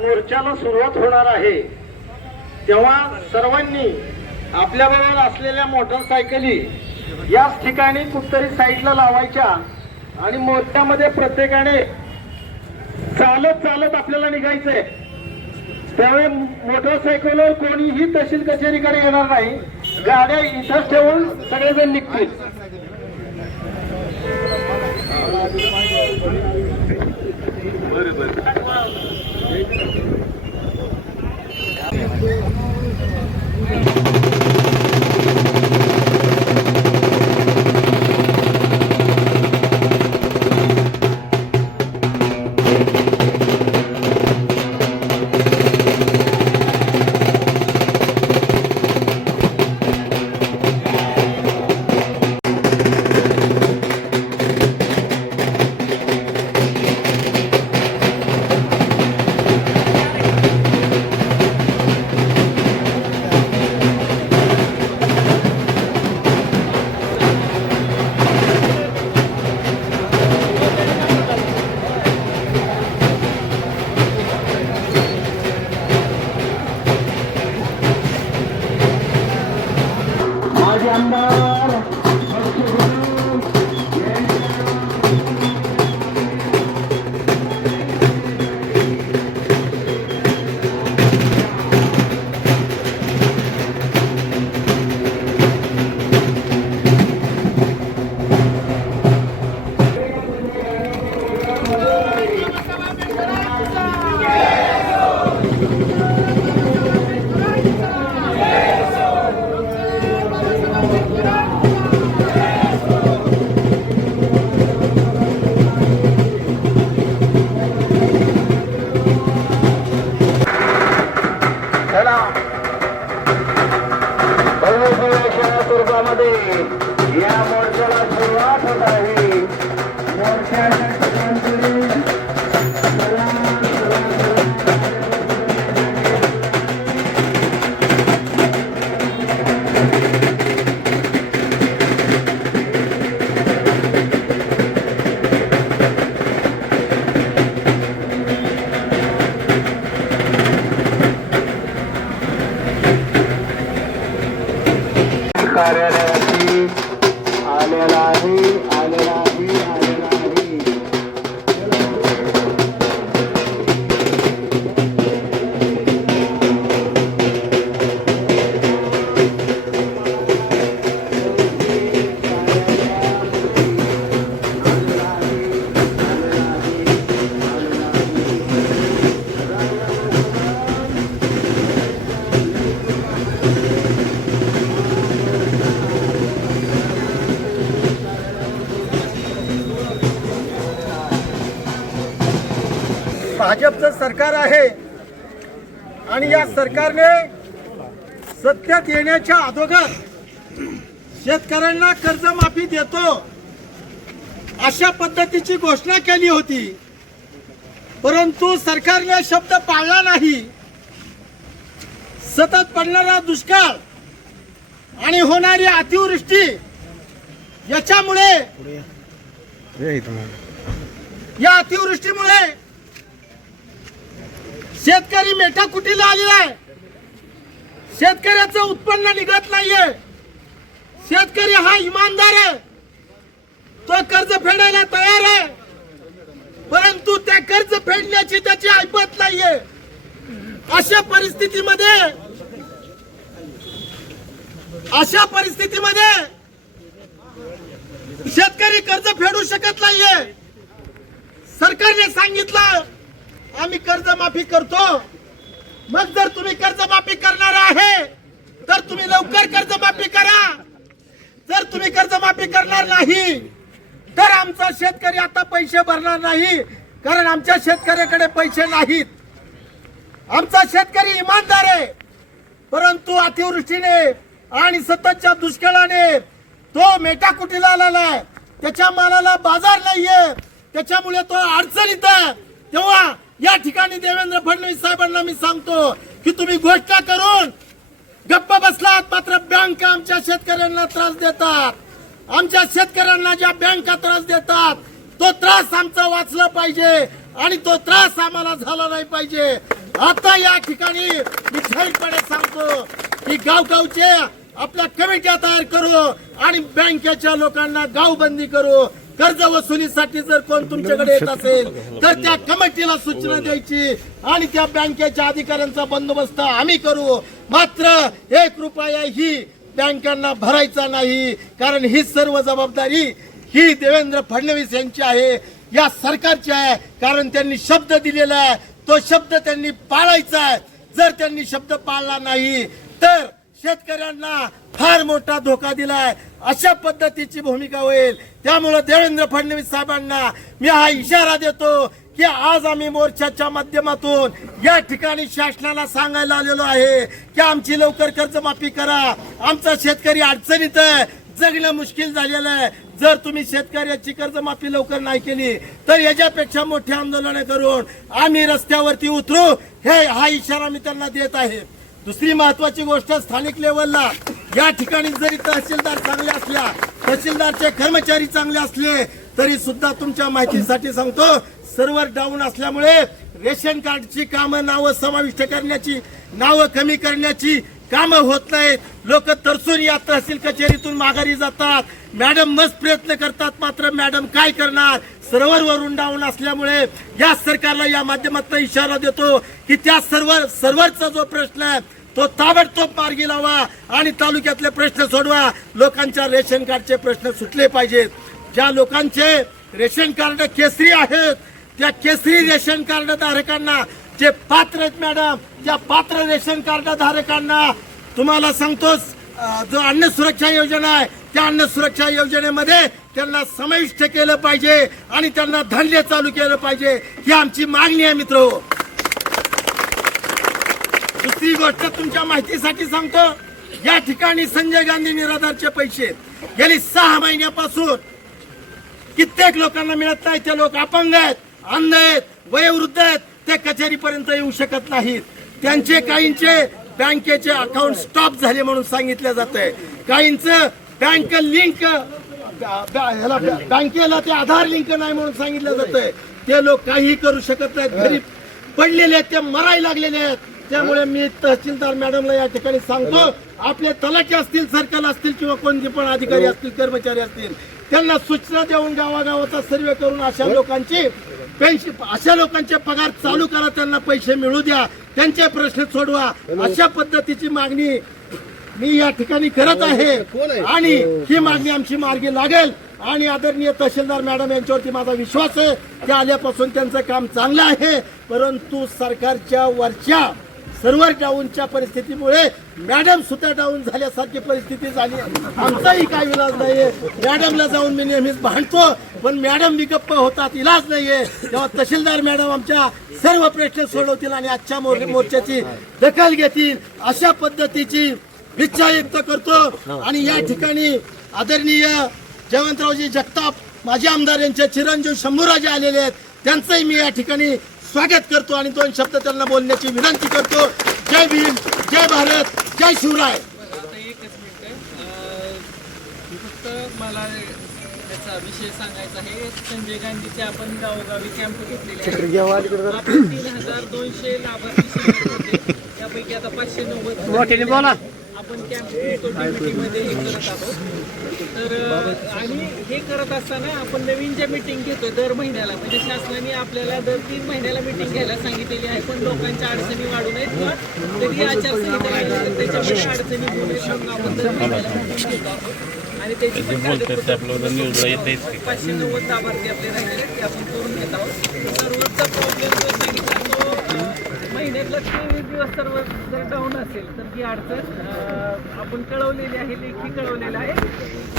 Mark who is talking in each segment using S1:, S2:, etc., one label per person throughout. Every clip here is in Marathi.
S1: मोर्चाला सुरुवात होणार आहे. तेव्हा सर्वांनी आपल्याबरोबर असलेल्या मोटरसायकली याच ठिकाणी कुठतरी साईडला लावायच्या आणि मोर्चामध्ये प्रत्येकाने चालत चालत आपल्याला निघायचंय. त्यामुळे मोटरसायकलवर कोणीही तहसील कचेरीकडे येणार नाही. गाड्या इथंच ठेवून सगळेजण निघतील. माझे Carere. भाजपचं सरकार आहे. आणि या सरकारने सत्यात येण्याच्या अगोदर शेतकऱ्यांना कर्जमाफी देतो अशा पद्धतीची घोषणा केली होती. परंतु सरकारने शब्द पाळला नाही. सतत पडणारा दुष्काळ आणि होणारी अतिवृष्टी याच्यामुळे या अतिवृष्टीमुळे शेतकरी मेठाकुटीला आलेला आहे? शेतकऱ्याचं उत्पन्न निघत नाहीये. शेतकरी हा इमानदार आहे. तो कर्ज फेडायला तयार आहे. परंतु त्या कर्ज फेडण्याची त्याची ऐपत नाहीये. अशा परिस्थितीमध्ये अशा परिस्थितीमध्ये शेतकरी कर्ज फेडू शकत नाहीये. सरकारने सांगितलं आम्ही कर्जमाफी करतो. मग जर तुम्ही कर्जमाफी करणार आहे तर तुम्ही लवकर कर्जमाफी करा. जर तुम्ही कर्जमाफी करणार नाही तर आमचा शेतकरी आता पैसे भरणार नाही कारण आमच्या शेतकऱ्याकडे पैसे नाहीत. आमचा शेतकरी इमानदार आहे परंतु अतिवृष्टीने आणि सततच्या दुष्काळाने तो मेटाकुटीला आलेला आहे त्याच्या मालाला बाजार नाहीये. त्याच्यामुळे तो अडचणीत आहे. तेव्हा या ठिकाणी देवेंद्र फडणवीस साहेबांना मी सांगतो की तुम्ही घोषणा करून गप्प बसलात मात्र बँक आमच्या शेतकऱ्यांना त्रास देतात. आमच्या शेतकऱ्यांना ज्या बँका त्रास देतात तो त्रास आमचा वाचला पाहिजे आणि तो त्रास आम्हाला झाला नाही पाहिजे. आता या ठिकाणी मी जाहीरपणे सांगतो की गावगावचे आपल्या कमिट्या तयार करू आणि बँकेच्या लोकांना गावबंदी करू. कर्ज वसुलीसाठी जर कोण तुमच्याकडे येत असेल तर त्या कमिटीला सूचना द्यायची आणि त्या बँकेच्या अधिकाऱ्यांचा बंदोबस्त आम्ही करू. मात्र एक रुपया ही बँकांना भरायचा नाही कारण ही सर्व जबाबदारी ही देवेंद्र फडणवीस यांची आहे. या सरकारची आहे कारण त्यांनी शब्द दिलेला आहे. तो शब्द त्यांनी पाळायचा आहे. जर त्यांनी शब्द पाळला नाही तर शेतकऱ्यांना फार मोठा धोका दिलाय. अशा पद्धतीची भूमिका होईल. त्यामुळे देवेंद्र फडणवीस साहेबांना मी हा इशारा देतो की आज आम्ही मोर्चाच्या माध्यमातून या ठिकाणी शासनाला सांगायला आलेलो आहे की आमची लवकर कर्जमाफी करा. आमचा शेतकरी अडचणीत आहे. जगणं मुश्किल झालेलं आहे. जर तुम्ही शेतकऱ्याची कर्जमाफी लवकर नाही केली तर याच्यापेक्षा मोठी आंदोलनं करून आम्ही रस्त्यावरती उतरू हे हा इशारा मी त्यांना देत आहे. दुसरी महत्वाची गोष्ट स्थानिक लेवलला. या ठिकाणी जरी तहसीलदार चांगले असल्या तहसीलदारचे कर्मचारी चांगले असले तरी सुद्धा तुमच्या माहितीसाठी सांगतो सर्व्हर डाऊन असल्यामुळे रेशन कार्डची कामं नावं समाविष्ट करण्याची नावं कमी करण्याची कामं होत नाहीत. लोक तरसून या तहसील कचेरीतून माघारी जातात. मॅडम मस्त प्रयत्न करतात मात्र मॅडम काय करणार? सर्वर वरून डाऊन असल्यामुळे या सरकारला या माध्यमातून इशारा देतो की त्या सर्वर सर्व्हरचा जो प्रश्न आहे तो ताबडतोब मार्गी लावा आणि तालुक्यातले प्रश्न सोडवा. लोकांच्या रेशन कार्डचे प्रश्न सुटले पाहिजेत. ज्या लोकांचे रेशन कार्ड केसरी आहेत त्या केसरी रेशन कार्ड धारकांना जे पात्र आहेत मॅडम त्या पात्र रेशन कार्ड धारकांना तुम्हाला सांगतोच जो अन्न सुरक्षा योजना आहे त्या अन्न सुरक्षा योजनेमध्ये त्यांना समाविष्ट केलं पाहिजे आणि त्यांना धान्य चालू केलं पाहिजे ही आमची मागणी आहे मित्र. दुसरी गोष्ट तुमच्या माहितीसाठी सांगतो या ठिकाणी संजय गांधी निराधारचे पैसे गेली सहा महिन्यापासून कित्येक लोकांना मिळत नाही ते लोक अपंग आहेत अंध आहेत वयोवृद्ध आहेत ते कचेरीपर्यंत येऊ शकत नाहीत. त्यांचे काहींचे बँकेचे अकाउंट स्टॉप झाले म्हणून सांगितलं जात आहे काहींचं बँक लिंक बँकेला ते आधार लिंक नाही म्हणून सांगितलं जात आहे ते लोक काहीही करू शकत नाहीत. घरी पडलेले आहेत ते मरायला लागलेले आहेत. त्यामुळे मी तहसीलदार मॅडमला या ठिकाणी सांगतो आपले तलाठी असतील सरकार असतील किंवा कोणते पण अधिकारी असतील कर्मचारी असतील त्यांना सूचना देऊन गावागावाचा सर्वे करून अशा लोकांची पेन्शन अशा लोकांचे पगार चालू करा त्यांना पैसे मिळू द्या. त्यांचे प्रश्न सोडवा. अशा पद्धतीची मागणी मी या ठिकाणी करत आहे. आणि ही मागणी आमची मार्गी लागेल. आणि आदरणीय तहसीलदार मॅडम यांच्यावरती माझा विश्वास आहे. की आल्यापासून त्यांचं काम चांगलं आहे. परंतु सरकारच्या वरच्या सर्व्हर डाऊनच्या परिस्थितीमुळे मॅडम सुद्धा डाऊन झाल्यासारखी परिस्थिती झाली. आमचाही काय इलाज नाहीये. मॅडमला जाऊन मी नेहमीच भांडतो पण मॅडम बी गप्प होतात इलाज नाहीये. तेव्हा तहसीलदार मॅडम आमच्या सर्व प्रश्न सोडवतील आणि आजच्या मोर्चाची दखल घेतील. अशा पद्धतीची इच्छा व्यक्त करतो. आणि या ठिकाणी आदरणीय जयवंतरावजी जगताप माजी आमदार यांचे चिरंजीव शंभूराजे आलेले आहेत. त्यांचंही मी या ठिकाणी स्वागत करतो आणि दोन शब्द त्यांना बोलण्याची विनंती करतो. जय भीम जय भारत जय शिवराय.
S2: फक्त मला त्याचा विषय सांगायचा आहे. संजय गांधीचे आपण गावोगावी कॅम्प घेतलेले आहेत. आपण तीन हजार दोनशे लाभार्थी त्यापैकी आता पाचशे नव्वद आपण कॅम्पमध्ये हे करत आहोत. तर आणि हे करत असताना आपण नवीन ज्या मिटिंग घेतो दर महिन्याला. म्हणजे शासनाने आपल्याला दर तीन महिन्याला मिटिंग घ्यायला सांगितलेली आहे पण लोकांच्या अडचणी वाढू नयेत. किंवा तरी आचारसंहिता त्याच्यामध्ये अडचणी आपण दर महिन्याला meeting घेतो आणि त्याची पाचशे नव्वद लाभार्थी आपले राहिले ते आपण करून घेत आहोत. सर्वचा प्रॉब्लेम सांगितला तो महिन्यातला दिवस सर्व जर डाऊन असेल तर ही अडचण आपण कळवलेली आहे लेखी कळवलेलं आहे.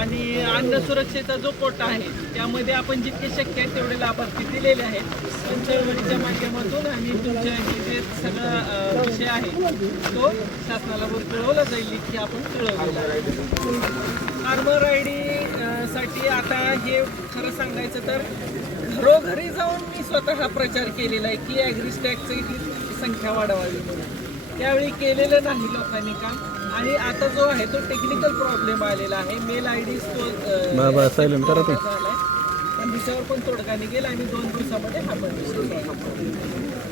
S2: आणि अन्न सुरक्षेचा जो कोटा आहे त्यामध्ये आपण जितके शक्य आहे तेवढे लाभार्थी दिलेले आहेत. पण चळवळीच्या माध्यमातून आणि तुमच्या हे जे सगळा विषय आहे तो शासनाला वर कळवला जाईल लेखी आपण कळवलेला आहे. फार्मर आय डी साठी आता हे खरं सांगायचं तर घरोघरी जाऊन मी स्वतः प्रचार केलेला आहे की ॲग्रिस्टॅकची संख्या वाढवावी. म्हणून त्यावेळी केलेलं नाही लोकांनी काम. आणि आता जो आहे तो टेक्निकल प्रॉब्लेम आलेला आहे. मेल आय डी पण विषयावर पण तोडगा निघेल आणि दोन दिवसामध्ये हा पण विषय